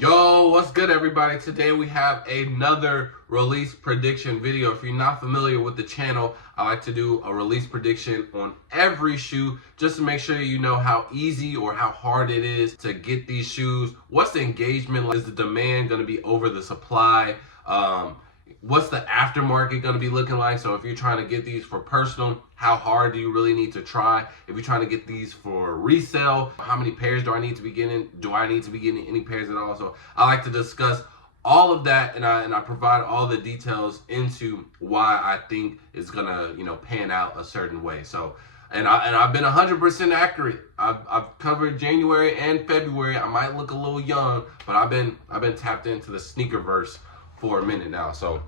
Yo, what's good everybody? Today we have another release prediction video. If you're not familiar with the channel, I like to do a release prediction on every shoe just to make sure you know how easy or how hard it is to get these shoes. What's the engagement like? Is the demand going to be over the supply? What's the aftermarket going to be looking like? So if you're trying to get these for personal, how hard do you really need to try? If you're trying to get these for resale, how many pairs do I need to be getting? Do I need to be getting any pairs at all? So I like to discuss all of that, and I provide all the details into why I think it's gonna pan out a certain way. So and I've been 100% accurate. I've covered January and February. I might look a little young, but I've been tapped into the sneakerverse for a minute now, so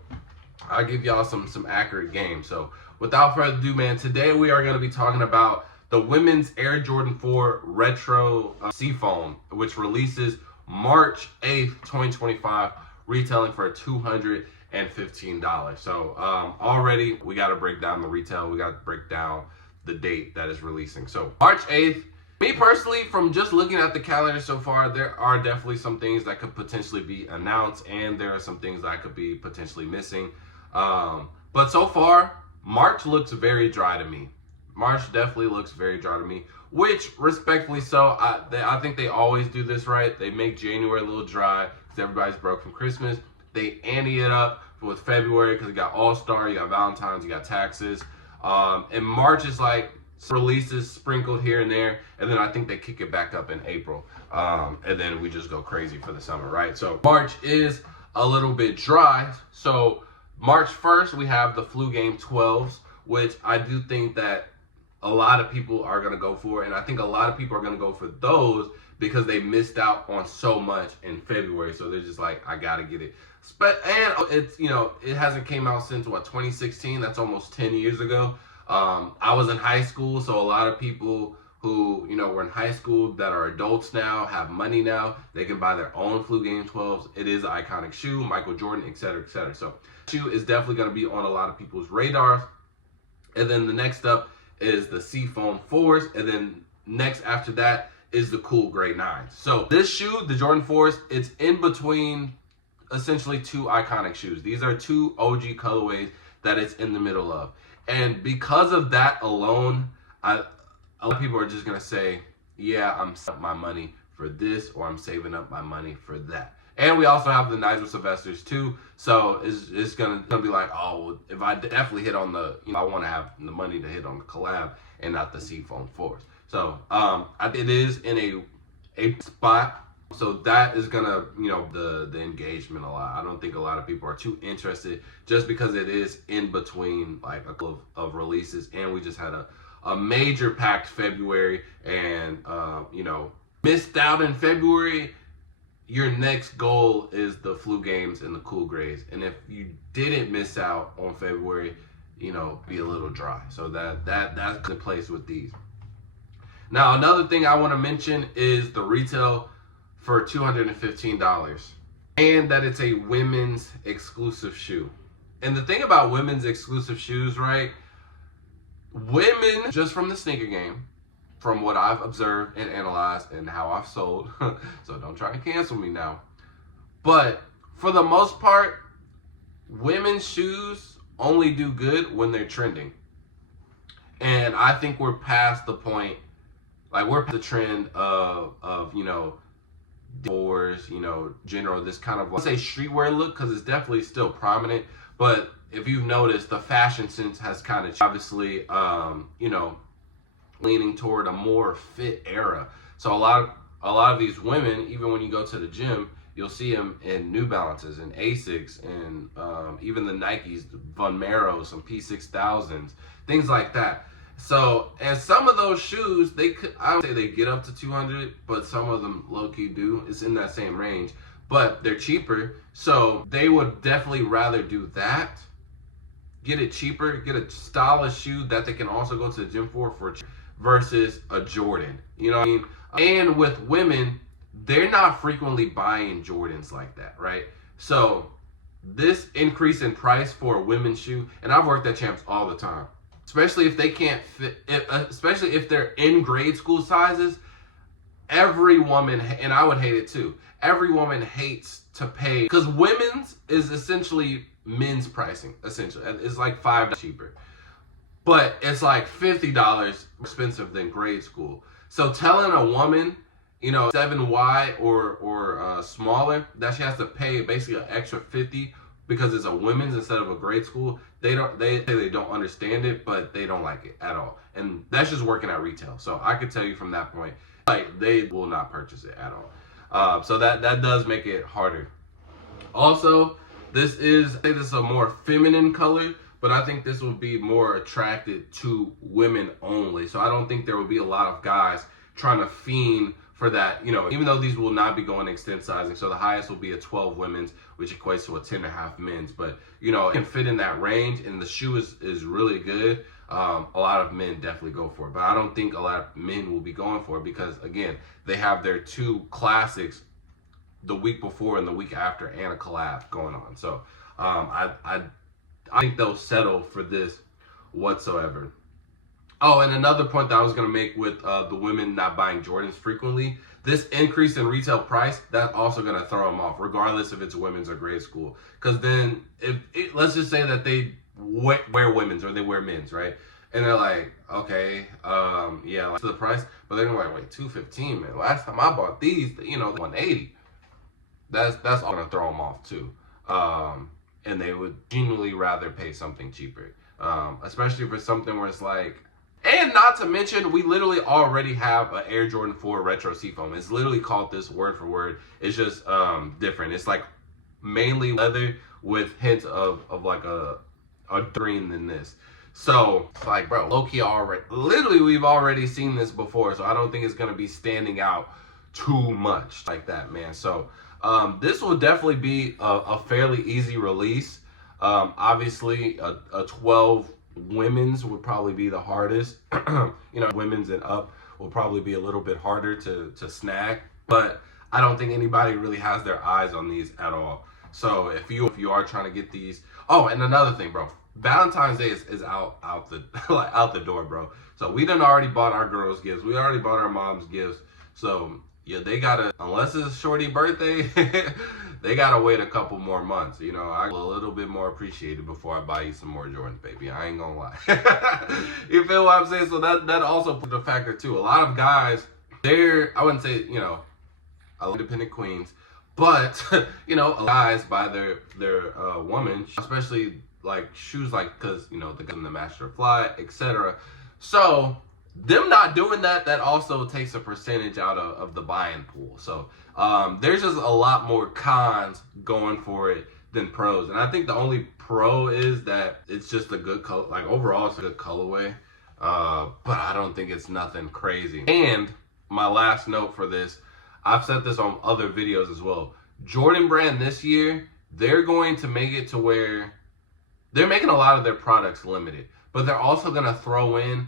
I'll give y'all some accurate game. So without further ado, man, today we are going to be talking about the women's Air Jordan 4 Retro Seafoam, which releases March 8th, 2025, retailing for $215. So already we got to break down the retail. We got to break down the date that is releasing. So March 8th. Me personally, from just looking at the calendar so far, there are definitely some things that could potentially be announced, and there are some things that could be potentially missing. But so far, March looks very dry to me. March definitely looks very dry to me, which respectfully so. I think they always do this right. They make January a little dry because everybody's broke from Christmas. They ante it up with February because you got All-Star, you got Valentine's, you got taxes. And March is like releases sprinkled here and there, and then I think they kick it back up in April, and then we just go crazy for the summer, right? So March is a little bit dry. So March 1st we have the Flu Game 12s, which I do think that a lot of people are going to go for, and I think a lot of people are going to go for those because they missed out on so much in February, so they're just like, I gotta get it. And it's, it hasn't came out since what, 2016? That's almost 10 years ago. I was in high school, so a lot of people who, were in high school that are adults now, have money now, they can buy their own Flu Game 12s. It is an iconic shoe, Michael Jordan, etc., etc. So shoe is definitely going to be on a lot of people's radars. And then the next up is the Seafoam 4s, and then next after that is the Cool Gray 9s. So this shoe, the Jordan 4s, it's in between essentially two iconic shoes. These are two OG colorways that it's in the middle of. And because of that alone, a lot of people are just going to say, yeah, I'm saving up my money for this, or I'm saving up my money for that. And we also have the Nigel Sylvesters too. So it's going to be like, oh, if I definitely hit on the, I want to have the money to hit on the collab and not the Seafoam 4s. So it is in a spot. So that is gonna, the engagement a lot. I don't think a lot of people are too interested just because it is in between like a couple of releases, and we just had a major packed February, and missed out in February. Your next goal is the Flu Games and the Cool Grays, and if you didn't miss out on February, be a little dry. So that's the place with these. Now another thing I want to mention is the retail for $215, and that it's a women's exclusive shoe. And the thing about women's exclusive shoes, right? Women, just from the sneaker game, from what I've observed and analyzed and how I've sold, so don't try to cancel me now. But for the most part, women's shoes only do good when they're trending. And I think we're past the point, like we're past the trend of doors, general, this kind of, let's say, streetwear look, because it's definitely still prominent. But if you've noticed, the fashion sense has kind of obviously, leaning toward a more fit era. So a lot of these women, even when you go to the gym, you'll see them in New Balances and Asics and even the Nikes, Von Maros, some P6000s, things like that. So, and some of those shoes, I don't say they get up to 200, but some of them low-key do. It's in that same range, but they're cheaper. So they would definitely rather do that, get it cheaper, get a stylish shoe that they can also go to the gym for versus a Jordan. You know what I mean? And with women, they're not frequently buying Jordans like that, right? So this increase in price for a women's shoe, and I've worked at Champs all the time, especially if they can't fit, especially if they're in grade school sizes, every woman, and I would hate it too, every woman hates to pay, because women's is essentially men's pricing. Essentially, it's like $5 cheaper, but it's like $50 expensive than grade school. So telling a woman, 7Y or smaller, that she has to pay basically an extra 50 because it's a women's instead of a grade school, they say they don't understand it, but they don't like it at all. And that's just working at retail. So I could tell you from that point, like, they will not purchase it at all. So that does make it harder. Also, this is a more feminine color, but I think this will be more attracted to women only. So I don't think there will be a lot of guys trying to fiend for that, even though these will not be going extend sizing. So the highest will be a 12 women's, which equates to a 10.5 men's. But, it can fit in that range, and the shoe is really good. A lot of men definitely go for it, but I don't think a lot of men will be going for it because, again, they have their two classics the week before and the week after and a collab going on. So I think they'll settle for this whatsoever. Oh, and another point that I was going to make with the women not buying Jordans frequently, this increase in retail price, that's also going to throw them off, regardless if it's women's or grade school. Because then, let's just say that they wear women's or they wear men's, right? And they're like, okay, yeah, like, to the price. But they're like, wait, $215, man. Last time I bought these, $180. That's all going to throw them off, too. And they would genuinely rather pay something cheaper. Especially for something where it's like, and not to mention, we literally already have an Air Jordan 4 Retro Seafoam. It's literally called this word for word. It's just different. It's like mainly leather with hints of like a green than this. So it's like, bro, low-key we've already seen this before. So I don't think it's going to be standing out too much like that, man. So this will definitely be a fairly easy release. Obviously, a 12 women's would probably be the hardest. Women's and up will probably be a little bit harder to snag, but I don't think anybody really has their eyes on these at all. So if you are trying to get these, oh, and another thing, bro, Valentine's Day is out the door, bro. So we done already bought our girls gifts. We already bought our moms gifts. So yeah, they gotta, unless it's shorty birthday, they gotta wait a couple more months. I a little bit more appreciated before I buy you some more Jordans, baby. I ain't gonna lie. You feel what I'm saying? So that also put a factor too. A lot of guys, I wouldn't say, independent queens, but guys buy their woman, especially like shoes, like, because the Master Fly, etc. So them not doing that also takes a percentage out of the buying pool. So there's just a lot more cons going for it than pros. And I think the only pro is that it's just a good color. Like, overall, it's a good colorway. But I don't think it's nothing crazy. And my last note for this, I've said this on other videos as well. Jordan Brand this year, they're going to make it to where they're making a lot of their products limited, but they're also going to throw in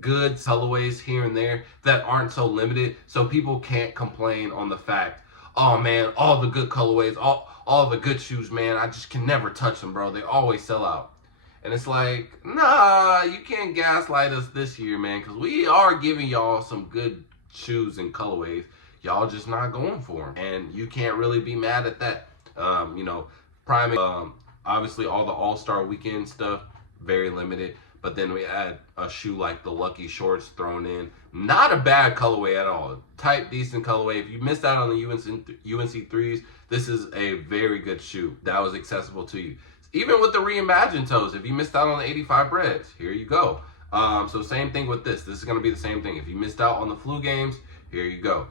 good colorways here and there that aren't so limited, so people can't complain on the fact, oh man, all the good colorways, all the good shoes, man, I just can never touch them, bro. They always sell out. And it's like, nah, you can't gaslight us this year, man, because we are giving y'all some good shoes and colorways. Y'all just not going for them, and you can't really be mad at that. Obviously all the All-Star Weekend stuff, very limited. But then we had a shoe like the Lucky Shorts thrown in. Not a bad colorway at all. Type decent colorway. If you missed out on the UNC 3s, this is a very good shoe that was accessible to you. Even with the reimagined toes, if you missed out on the 85 Reds, here you go. So same thing with this. This is going to be the same thing. If you missed out on the flu games, here you go.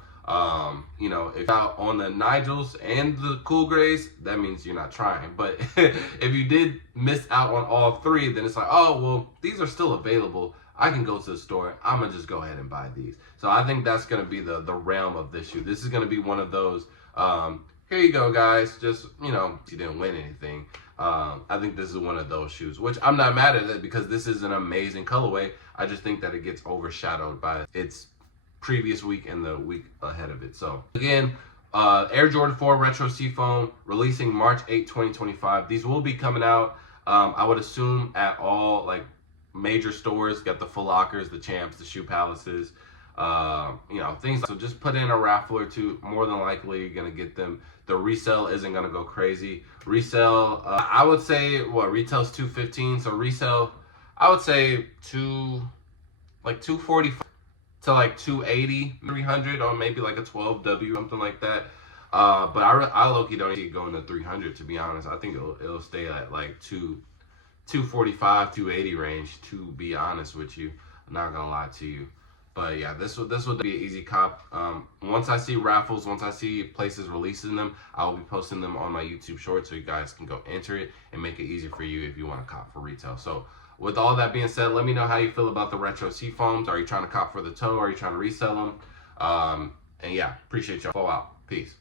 If out on the Nigels and the Cool Grays, that means you're not trying. But if you did miss out on all three, then it's like, oh, well, these are still available. I can go to the store. I'm going to just go ahead and buy these. So I think that's going to be the realm of this shoe. This is going to be one of those, here you go, guys. Just, you didn't win anything. I think this is one of those shoes, which I'm not mad at it because this is an amazing colorway. I just think that it gets overshadowed by its previous week and the week ahead of it. So again, Air Jordan 4 Retro Seafoam releasing March 8, 2025. These will be coming out, I would assume, at all like major stores. Got the Foot Lockers, the Champs, the Shoe Palaces. you know, things. So just put in a raffle or two. More than likely, you're gonna get them. The resale isn't gonna go crazy. Resale, I would say, what, retail's $215. So resale, I would say like 245 to like 280, 300, or maybe like a 12W, something like that. But I low-key don't see it going to 300, to be honest. I think it'll stay at like 245, 280 range, to be honest with you. I'm not gonna lie to you. But yeah, this will be an easy cop. Once I see raffles, once I see places releasing them, I will be posting them on my YouTube Shorts, so you guys can go enter it and make it easy for you if you want to cop for retail. So with all that being said, let me know how you feel about the Retro Seafoams. Are you trying to cop for the toe? Are you trying to resell them? And yeah, appreciate y'all. Fall out. Peace.